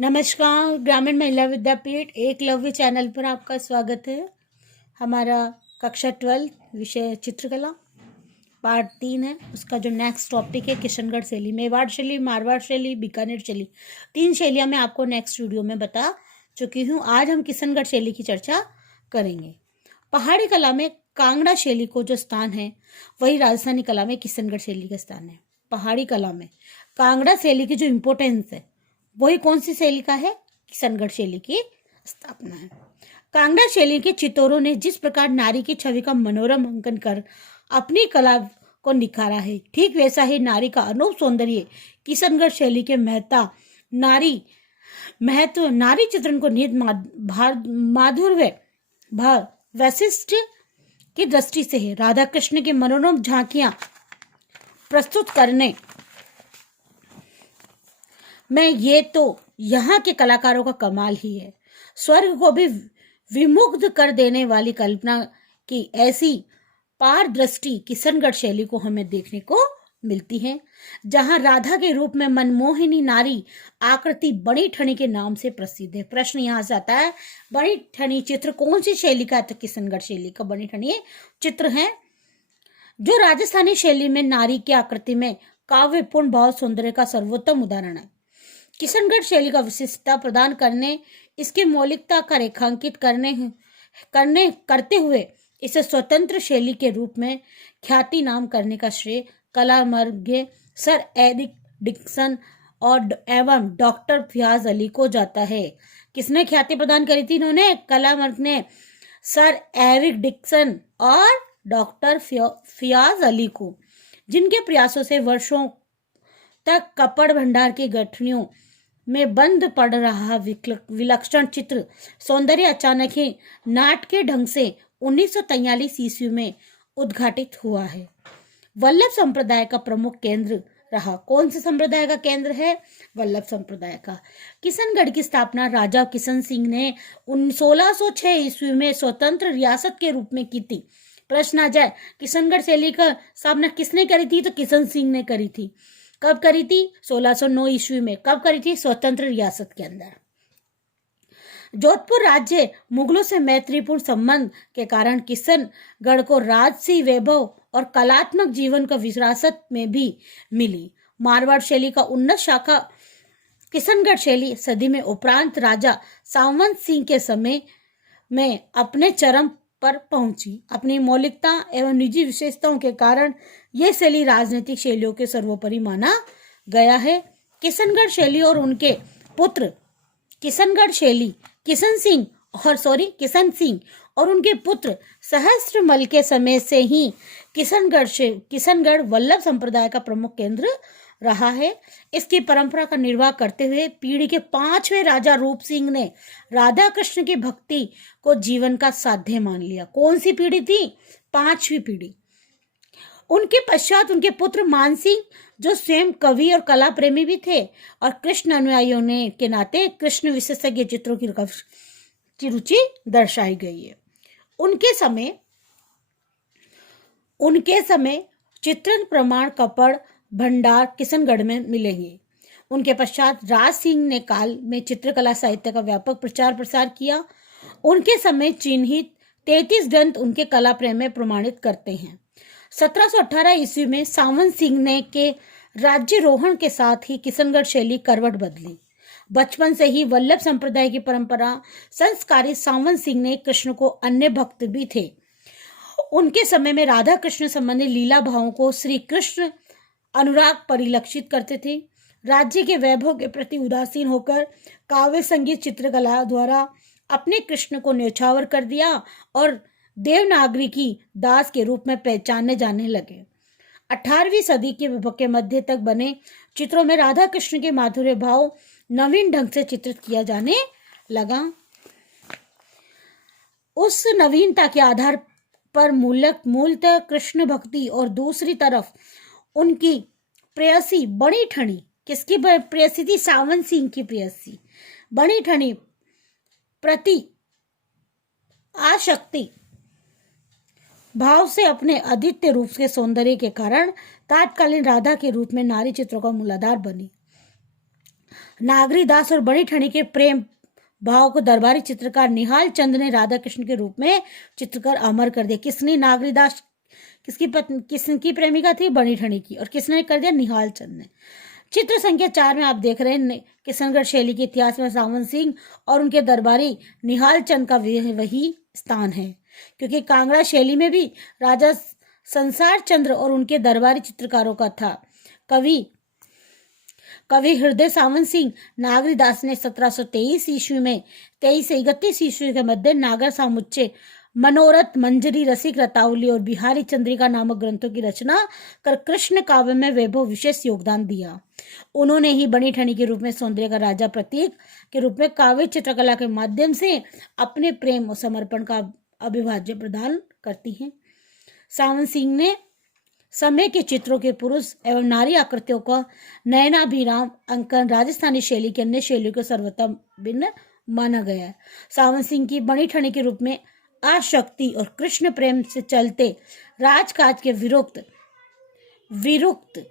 नमस्कार। ग्रामीण महिला विद्यापीठ एकलव्य चैनल पर आपका स्वागत है। हमारा कक्षा 12 विषय चित्रकला पार्ट 3 है। उसका जो नेक्स्ट टॉपिक है किशनगढ़ शैली, मेवाड़ शैली, मारवाड़ शैली, बीकानेर शैली। 3 शैलियाँ मैं आपको नेक्स्ट वीडियो में बता चुकी हूँ। आज हम किशनगढ़ शैली की चर्चा करेंगे। पहाड़ी कला में कांगड़ा शैली को जो स्थान है वही राजस्थानी कला में किशनगढ़ शैली का स्थान है। पहाड़ी कला में कांगड़ा शैली की जो इम्पोर्टेंस है वही कौन सी शैली का है? किशनगढ़ शैली की स्थापना है। कांगड़ा शैली के चित्तौरों ने जिस प्रकार नारी की छवि का मनोरम अंकन कर अपनी कला को निखारा है, ठीक वैसा ही नारी का अनूप सौंदर्य किशनगढ़ शैली के नारी चित्रण को निहित माधुर्य वैशिष्ट की दृष्टि से है। राधा कृष्ण की मनोरम झांकियां प्रस्तुत करने में ये तो यहाँ के कलाकारों का कमाल ही है। स्वर्ग को भी विमुग्ध कर देने वाली कल्पना की ऐसी पारदृष्टि किशनगढ़ शैली को हमें देखने को मिलती है, जहाँ राधा के रूप में मनमोहिनी नारी आकृति बड़ी ठनी के नाम से प्रसिद्ध है। प्रश्न यहाँ से आता है, बड़ी ठनी चित्र कौन सी शैली का है? तो किशनगढ़ शैली का बड़ी ठनी चित्र है, जो राजस्थानी शैली में नारी की आकृति में काव्यपूर्ण भाव सौंदर्य का सर्वोत्तम उदाहरण है। किशनगढ़ शैली का विशिष्टता प्रदान करने, इसकी मौलिकता का रेखांकित करते हुए इसे स्वतंत्र शैली के रूप में ख्याति नाम करने का श्रेय कलामर्ग सर एरिक डिक्सन और एवं डॉक्टर फियाज अली को जाता है। किसने ख्याति प्रदान करी थी? इन्होंने कलामर्ग ने सर एरिक डिक्सन और डॉक्टर फियाज अली को, जिनके प्रयासों से वर्षों तक कपड़ भंडार की गठनियों में बंद पड़ रहा विलक्षण चित्र सौंदर्य अचानक ही नाटकीय ढंग से 1943 ईस्वी में उद्घाटित हुआ है। वल्लभ संप्रदाय का प्रमुख केंद्र रहा। कौन से संप्रदाय का केंद्र है? वल्लभ संप्रदाय का। किशनगढ़ की स्थापना राजा किशन सिंह ने 1606 ईस्वी में स्वतंत्र रियासत के रूप में की थी। प्रश्न आ जाए, किशनगढ़ शैली का स्थापना किसने करी थी? तो किशन सिंह ने करी थी। कब करी थी? 1609 ईस्वी में। कब करी थी? स्वतंत्र रियासत के अंदर। जोधपुर राज्य मुगलों से मैत्रीपूर्ण संबंध के कारण किशनगढ़ को राजसी वैभव और कलात्मक जीवन का विरासत में भी मिली। मारवाड़ शैली का उन्नत शाखा किशनगढ़ शैली सदी में उपरांत राजा सावंत सिंह के समय में अपने चरम पर पहुंची। अपनी मौलिकता एवं निजी विशेषताओं के कारण यह शैली राजनीतिक शैलियों के सर्वोपरि माना गया है। किशनगढ़ शैली और उनके पुत्र किशन सिंह और उनके पुत्र सहस्त्रमल के समय से ही किशनगढ़ वल्लभ संप्रदाय का प्रमुख केंद्र रहा है। इसकी परंपरा का निर्वाह करते हुए पीढ़ी के 5वें राजा रूप सिंह ने राधा कृष्ण की भक्ति को जीवन का साध्य मान लिया। कौन सी पीढ़ी थी? 5वीं पीढ़ी। उनके पश्चात उनके पुत्र मान सिंह, जो स्वयं कवि और कला प्रेमी भी थे और कृष्ण अनुयायियों ने के नाते कृष्ण विशेषज्ञ चित्रों की रुचि दर्शाई गई है। उनके समय चित्रण प्रमाण कपड़ भंडार किशनगढ़ में मिलेंगे। उनके पश्चात राज सिंह ने काल में चित्रकला साहित्य का व्यापक प्रचार प्रसार किया। उनके समय चिन्हित 33 ग्रंथ उनके कला प्रेम में प्रमाणित करते हैं। 1718 ईस्वी में सावंत सिंह ने के राज्यारोहण के साथ ही किशनगढ़ शैली करवट बदली। बचपन से ही वल्लभ संप्रदाय की परंपरा संस्कारी सावंत सिंह ने कृष्ण को अन्य भक्त भी थे। उनके समय में राधा कृष्ण संबंधी लीला भावों को श्री कृष्ण अनुराग परिलक्षित करते थे। राज्य के वैभव के प्रति उदासीन होकर काव्य संगीत चित्रकला द्वारा अपने कृष्ण को न्यौछावर कर दिया और देवनागरी की दास के रूप में पहचाने जाने लगे। 18वीं सदी के मध्य तक बने चित्रों में राधा कृष्ण के माधुर्य भाव नवीन ढंग से चित्रित किया जाने लगा। उस नवीनता के आधार पर मूलतः कृष्ण भक्ति और दूसरी तरफ उनकी प्रेयसी बड़ी ठनी, किसकी प्रेयसी थी? सावंत सिंह की प्रेयसी बड़ी ठनी प्रति आसक्ति भाव से अपने अद्वितीय रूप के सौंदर्य के कारण तात्कालीन राधा के रूप में नारी चित्रों का मूलाधार बनी। नागरी दास और बड़ी ठनी के प्रेम भाव को दरबारी चित्रकार निहाल चंद ने राधा कृष्ण के रूप में चित्रकर अमर कर दिया। किसने? नागरी दास किसकी प्रेमिका थी? बड़ी ठनी की। और किसने कर दिया? निहाल चंद ने। चित्र संख्या 4 में आप देख रहे हैं किशनगढ़ शैली के इतिहास में सावन सिंह और उनके दरबारी निहाल चंद का वही स्थान है, क्योंकि कांगड़ा शैली में भी राजा संसार चंद्र और उनके दरबारी चित्रकारों का था। कवि हृदय सावन सिंह नागरी दास ने 1723 ईस्वी में 23 से 31 ईस्वी के मध्य नागर सामुच्चे, मनोरथ, मंजरी, रसिक रतावली और बिहारी चंद्रिका नामक ग्रंथों की रचना कर कृष्ण काव्य में वैभव विशेष योगदान दिया। उन्होंने ही बनी ठनी के रूप में सौंदर्य का राजा प्रतीक के रूप में काव्य चित्रकला के माध्यम से अपने प्रेम और समर्पण का अभिभाज्य प्रदान करती हैं। सावन सिंह ने समय के चित्रों के पुरुष एवं नारी आकृतियों का नयनाभिराम अंकन राजस्थानी शैली के अन्य शैलियों के सर्वोत्तम भिन्न माना गया है। सावन सिंह की बनी ठनी के रूप में आशक्ति और कृष्ण प्रेम से चलते राजकाज के विरुक्त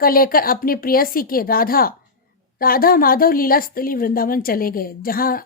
का लेकर अपनी प्रेयसी के राधा माधव लीला स्थली वृंदावन चले गए, जहां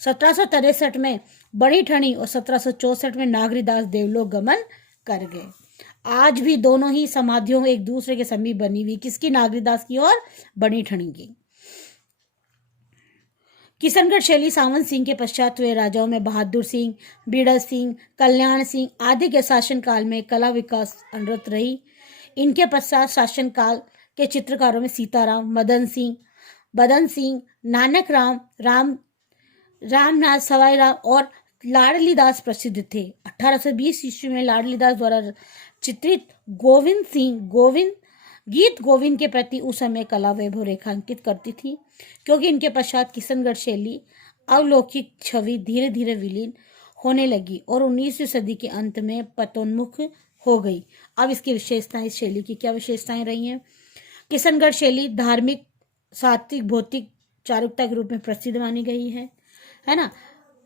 1763 में बड़ी ठनी और 1764 में नागरीदास देवलोक गमन कर गए। आज भी दोनों ही समाधियों एक दूसरे के समीप बनी हुई, किसकी? नागरीदास की और बड़ी ठनी की। किशनगढ़ शैली सावन सिंह के पश्चात हुए राजाओं में बहादुर सिंह, बीड़ल सिंह, कल्याण सिंह आदि के शासनकाल में कला विकास अनरत रही। इनके पश्चात शासनकाल के चित्रकारों में सीताराम, बदन सिंह, नानक रामनाथ, सवाई राम और लाडली दास प्रसिद्ध थे। 1820 ईस्वी में लाडली दास द्वारा चित्रित गीत गोविंद के प्रति उस समय कला वैभव रेखांकित करती थी, क्योंकि इनके पश्चात किशनगढ़ शैली अवलौकिक छवि धीरे धीरे विलीन होने लगी और 19वीं सदी के अंत में पतोन्मुख हो गई। अब इसकी विशेषताएं, इस शैली की क्या विशेषताएं रही हैं? किशनगढ़ शैली धार्मिक, सात्विक, भौतिक चारुकता के रूप में प्रसिद्ध मानी गई है ना।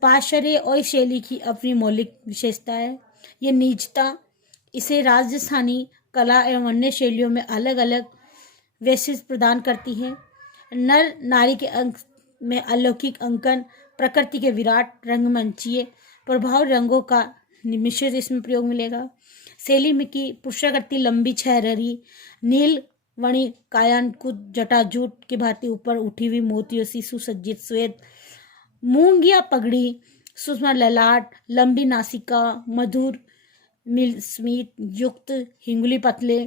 पाश्चर्य और इस शैली की अपनी मौलिक विशेषता है। ये निजता इसे राजस्थानी कला एवं अन्य शैलियों में अलग अलग वैशिष्ट्य प्रदान करती है। नर नारी के अंक में अलौकिक अंकन, प्रकृति के विराट रंगमंचीय प्रभाव, रंगों का मिश्रित इसमें प्रयोग मिलेगा। शैली में की पुरुषाकृति लंबी छहररी नील वणी कायानकुत जटाजूट के भांति ऊपर उठी हुई मोतियों से सुसज्जित श्वेत मूंगिया पगड़ी, सूक्ष्म ललाट, लंबी नासिका, मधुर स्मित युक्त हिंगुली पतले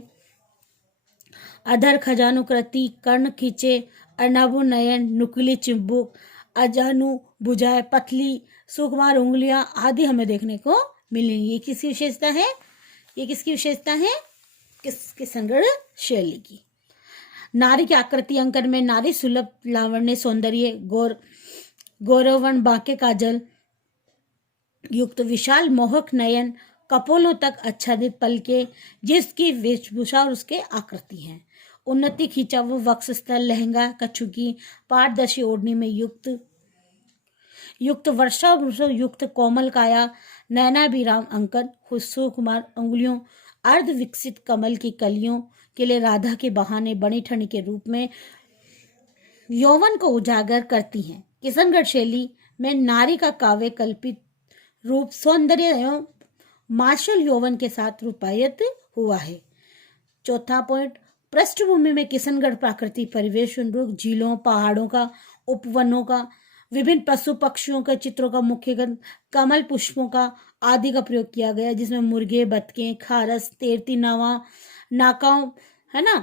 अधर, खजानुकृति, कर्ण खींचे, अर्नाभु नयन, नुकीली चिंबुक, अजानु भुजाएं, पतली सुकुमार उंगलियां आदि हमें देखने को मिलेंगी। ये किसकी विशेषता है? किशनगढ़ शैली की। नारी की आकृति अंकन में नारी सुलभ लावण्य, सौंदर्य, गौरवर्ण, बांके काजल युक्त विशाल मोहक नयन, कपोलों तक आच्छादित पलके, जिसकी वेशभूषा और उसके आकृति हैं। उन्नति खींचा वो वक्षस्थल, लहंगा, कछुकी, पारदर्शी ओढ़नी में युक्त वर्षा युक्त कोमल काया, नयनाभिराम अंकन, सुकुमार अंगुलियों, अर्ध विकसित कमल की कलियों के लिए राधा के बहाने बनी ठनी के रूप में यौवन को उजागर करती हैं। किशनगढ़ शैली में नारी का काव्य कल्पित रूप सौंदर्य एवं मार्शल यौवन के साथ रूपायित हुआ है। चौथा पॉइंट, पृष्ठभूमि में किशनगढ़ प्राकृतिक परिवेश अनुरूप झीलों, पहाड़ों का, उपवनों का, विभिन्न पशु पक्षियों के चित्रों का, मुख्य कमल पुष्पों का आदि का प्रयोग किया गया, जिसमें मुर्गे, बतखें, खारस, तैरती नावा, नाकाओं, है ना,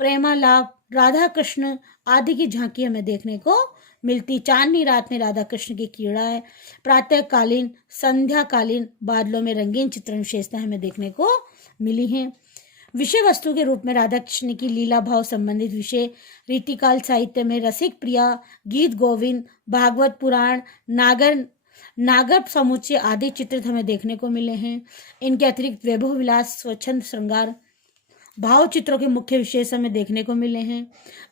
प्रेमालाप, राधा कृष्ण आदि की झांकी हमें देखने को मिलती। चांदनी रात में राधा कृष्ण की क्रीड़ा है। प्रातःकालीन, संध्याकालीन बादलों में रंगीन चित्रण विशेषताएं हमें देखने को मिली हैं। विषय वस्तु के रूप में राधा कृष्ण की लीला भाव संबंधित विषय रीतिकाल साहित्य में रसिक प्रिया, गीत गोविंद, भागवत पुराण, नागर समुच्चय आदि चित्रित हमें देखने को मिले हैं। इनके अतिरिक्त वैभव विलास, स्वच्छंद श्रृंगार भाव चित्रों के मुख्य विशेष हमें देखने को मिले हैं।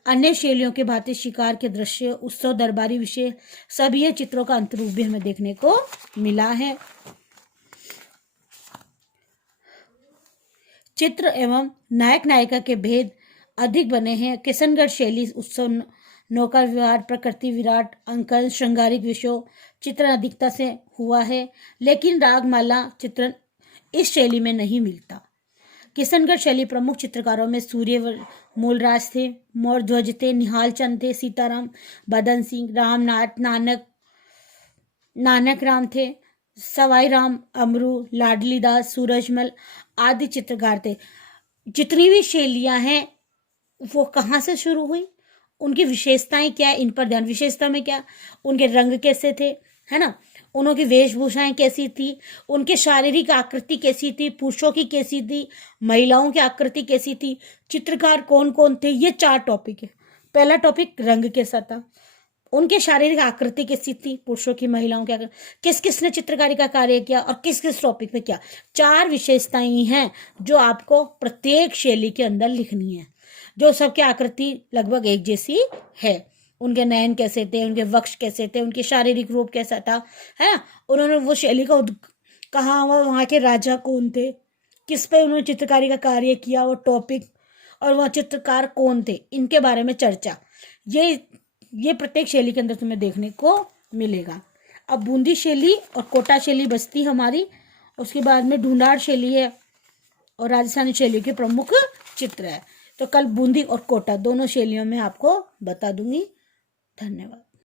अन्य शैलियों के भांति शिकार के दृश्य, उत्सव, दरबारी विषय, सभी ये चित्रों का अंतरूप भी हमें देखने को मिला है। चित्र एवं नायक नायिका के भेद अधिक बने हैं। किशनगढ़ शैली उत्सव नौका विहार, प्रकृति विराट, अंकन, श्रृंगारिक विषयों चित्रण अधिकता से हुआ है, लेकिन रागमाला चित्रण इस शैली में नहीं मिलता। किशनगढ़ शैली प्रमुख चित्रकारों में सूर्य मूलराज थे, मोरध्वज थे, निहाल चंद थे, सीताराम, बदन सिंह, रामनाथ, नानक राम थे, सवाई राम, अमरू, लाडली दास, सूरजमल आदि चित्रकार थे। जितनी भी शैलियां हैं वो कहाँ से शुरू हुई, उनकी विशेषताएं क्या है, इन पर ध्यान। विशेषता में क्या, उनके रंग कैसे थे, है ना, उनकी वेशभूषाएं कैसी थी, उनके शारीरिक आकृति कैसी थी, पुरुषों की कैसी थी, महिलाओं की आकृति कैसी थी, चित्रकार कौन कौन थे, ये 4 टॉपिक है। पहला टॉपिक रंग कैसा था, उनके शारीरिक आकृति कैसी थी, पुरुषों की, महिलाओं की, किस किसने चित्रकारी का कार्य किया और किस किस टॉपिक में क्या। 4 विशेषताएं हैं जो आपको प्रत्येक शैली के अंदर लिखनी है, जो सबकी आकृति लगभग एक जैसी है। उनके नयन कैसे थे, उनके वक्ष कैसे थे, उनके शारीरिक रूप कैसा था, है ना, उन्होंने वो शैली का कहाँ हुआ, वहाँ के राजा कौन थे, किस पे उन्होंने चित्रकारी का कार्य किया, वो टॉपिक, और वह चित्रकार कौन थे, इनके बारे में चर्चा। ये प्रत्येक शैली के अंदर तुम्हें देखने को मिलेगा। अब बूंदी शैली और कोटा शैली बचती हमारी, उसके बाद में ढूंढाड़ शैली है और राजस्थानी शैली के प्रमुख चित्र है। तो कल बूंदी और कोटा दोनों शैलियों में आपको बता दूंगी। धन्यवाद।